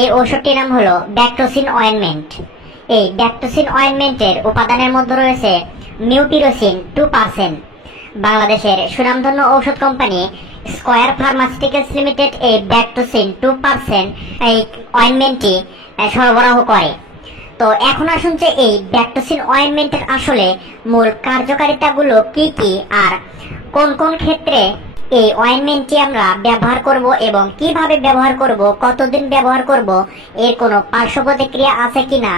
এই ওষুধটির নাম হলো ব্যাকটোসিন অয়েনমেন্ট। এই ব্যাকটোসিন অয়েনমেন্টের উপাদানের মধ্যে রয়েছে মিউপিরোসিন 2%। বাংলাদেশের সুনামধন্য ঔষধ কোম্পানি স্কয়ার ফার্মাসিউটিক্যালস লিমিটেড এই ব্যাকটোসিন 2% এই অয়েনমেন্টটি সরবরাহ করে। তো এখন আসুন যে এই ব্যাকটোসিন অয়েনমেন্টের আসলে মূল কার্যকারিতাগুলো কি কি, আর কোন কোন ক্ষেত্রে এই অয়েনমেন্টটি আমরা ব্যবহার করব এবং কিভাবে ব্যবহার করব, কতদিন ব্যবহার করব, এর কোনো পার্শ্ব প্রতিক্রিয়া আছে কিনা,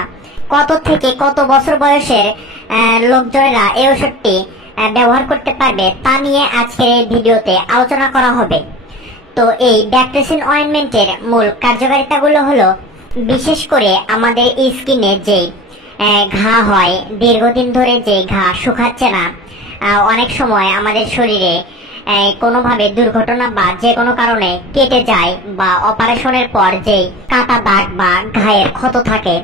কত থেকে কত বছর বয়সের লোকজনেরা এই ওষুধটি ব্যবহার করতে পারবে, তা নিয়ে আজকের এই ভিডিওতে আলোচনা করা হবে। তো এই ব্যাকটোসিন অয়েনমেন্টের মূল কার্যকারিতাগুলো হলো, বিশেষ করে আমাদের স্কিনে যে ঘা হয়, দীর্ঘদিন ধরে যে ঘা শুকাচ্ছে না, অনেক সময় আমাদের শরীরে কোনোভাবে দুর্ঘটনা বা যে কোনো কারণে কেটে যায়, বা অপারেশনের পর যে কাটা দাগ বা ঘায়ের ক্ষত থাকে,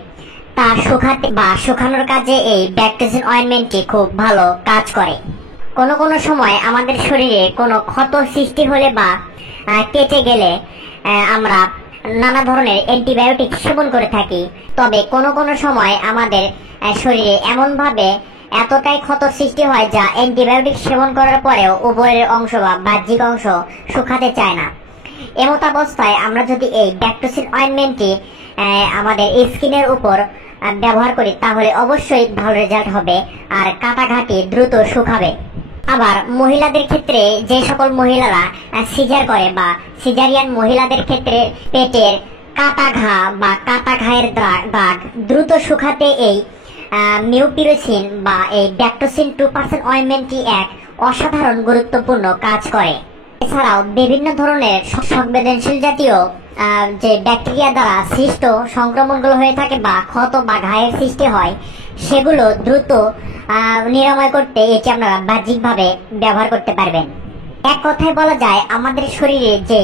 তা শুকাতে বা শুকানোর কাজে এই ব্যাকটোসিন অয়েনমেন্টটি খুব ভালো কাজ করে। কোনো সময় আমাদের শরীরে কোনো ক্ষত সৃষ্টি হলে বা কেটে গেলে আমরা নানা ধরনের অ্যান্টিবায়োটিক সেবন করে থাকি। তবে কোনো সময় আমাদের শরীরে এমনভাবে এতটাই ক্ষত সৃষ্টি হয় যা অ্যান্টিবায়োটিক সেবন করার পরেও উপরের অংশ বা বাহ্যিক অংশ শুকাতে চায় না। এমত অবস্থায় আমরা যদি এই ব্যাকটোসিন অয়েনমেন্টটি আমাদের স্কিনের উপর ব্যবহার করি, তাহলে অবশ্যই ভালো রেজাল্ট হবে আর কাটাঘাটি দ্রুত শুকাবে। আবার মহিলাদের ক্ষেত্রে, যে সকল মহিলারা সিজার করে বা সিজারিয়ান মহিলাদের ক্ষেত্রে পেটের কাটা ঘা বা কাটা ঘায়ের দাগ দ্রুত শুকাতে এই মিউপিরোসিন বা এই ব্যাকটোসিন 2% অয়েনমেন্টটি এক অসাধারণ গুরুত্বপূর্ণ কাজ করে। এছাড়াও বিভিন্ন ধরনের সংবেদনশীল জাতীয় যে ব্যাকটেরিয়া দ্বারা সৃষ্ট সংক্রমণগুলো হয়ে থাকে বা ক্ষত বা ঘায়ের সৃষ্টি হয়, সেগুলো দ্রুত নিরাময় করতে এটি আপনারা বাহ্যিকভাবে ব্যবহার করতে পারবেন। এক কথায় বলা যায়, আমাদের শরীরে যে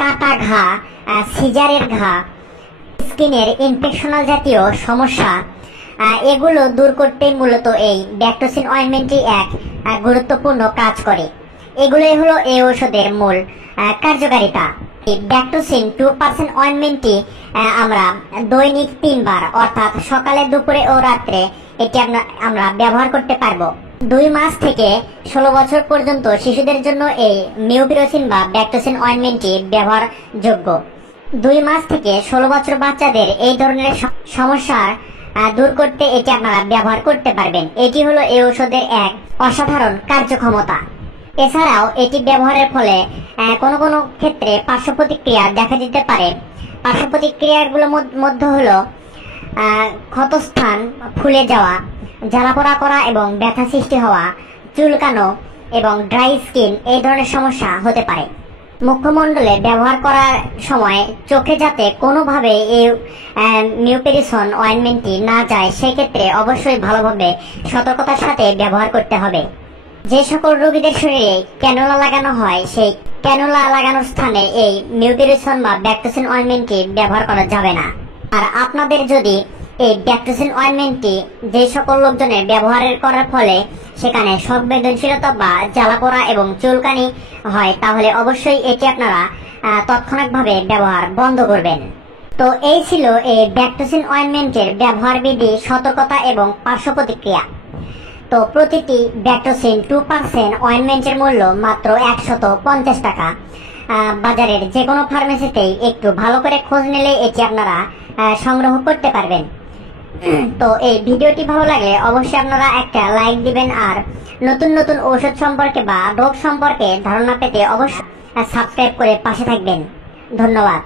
কাটা ঘা, সিজারের ঘা, স্কিনের ইনফেকশনাল জাতীয় সমস্যা, এগুলো দূর করতে মূলত এই ব্যাকটোসিন অয়েনমেন্টটি এক গুরুত্বপূর্ণ কাজ করে। এগুলোই হলো এই ঔষধের মূল কার্যকারিতা। এই ব্যাকটোসিন 2% অয়েনমেন্টটি আমরা দৈনিক 3 বার, অর্থাৎ সকালে, দুপুরে ও রাত্রে এটি আমরা ব্যবহার করতে পারবো। 2 মাস থেকে 16 বছর পর্যন্ত শিশুদের জন্য এই মিউপিরোসিন বা ব্যাকটোসিন অয়েনমেন্টটি ব্যবহারযোগ্য। 2 মাস থেকে 16 বছর বাচ্চাদের এই ধরনের সমস্যা দূর করতে এটি আপনারা ব্যবহার করতে পারবেন। এটি হলো এই ঔষধের এক অসাধারণ কার্যক্ষমতা। এছাড়াও এটি ব্যবহারের ফলে কোনো ক্ষেত্রে পার্শ্ব প্রতিক্রিয়া দেখা দিতে পারে। পার্শ্ব প্রতিক্রিয়াগুলোর মধ্যে হলো ক্ষতস্থান ফুলে যাওয়া, জ্বালাপোড়া করা এবং ব্যথা সৃষ্টি হওয়া, চুলকানো এবং ড্রাই স্কিন, এই ধরনের সমস্যা হতে পারে। মুখমণ্ডলে ব্যবহার করার সময় চোখে যাতে কোনোভাবে এই মিউপিরোসিন অয়েনমেন্টটি না যায়, সেক্ষেত্রে অবশ্যই ভালোভাবে সতর্কতার সাথে ব্যবহার করতে হবে। যে সকল রোগীদের শরীরে ক্যানুলা লাগানো হয়, সেই ক্যানুলা লাগানোর স্থানে এই মিউপিরোসিন বা ব্যাকটোসিন অয়েনমেন্টটি ব্যবহার করা যাবে না। আর আপনাদের যদি এই ব্যাকটোসিন অয়েনমেন্টটি যে সকল লোকজনের ব্যবহার করার ফলে সেখানে সংবেদনশীলতা বা জ্বালাপোড়া এবং চুলকানি হয়, তাহলে অবশ্যই এটি আপনারা তৎক্ষণাৎভাবে ব্যবহার বন্ধ করবেন। তো এই ছিল এই ব্যাকটোসিন অয়েনমেন্টের ব্যবহার বিধি, সতর্কতা এবং পার্শ্ব প্রতিক্রিয়া। তো প্রতিটি ব্যাকটোসিন 2% অয়েনমেন্টের মূল্য মাত্র 150 টাকা। বাজারের যে কোনো ফার্মেসিতেই একটু ভালো করে খোঁজ নিলে এটি আপনারা সংগ্রহ করতে পারবেন। তো এই ভিডিওটি ভালো লাগলে অবশ্যই আপনারা একটা লাইক দিবেন, আর নতুন ঔষধ সম্পর্কে বা রোগ সম্পর্কে ধারণা পেতে অবশ্যই সাবস্ক্রাইব করে পাশে থাকবেন। ধন্যবাদ।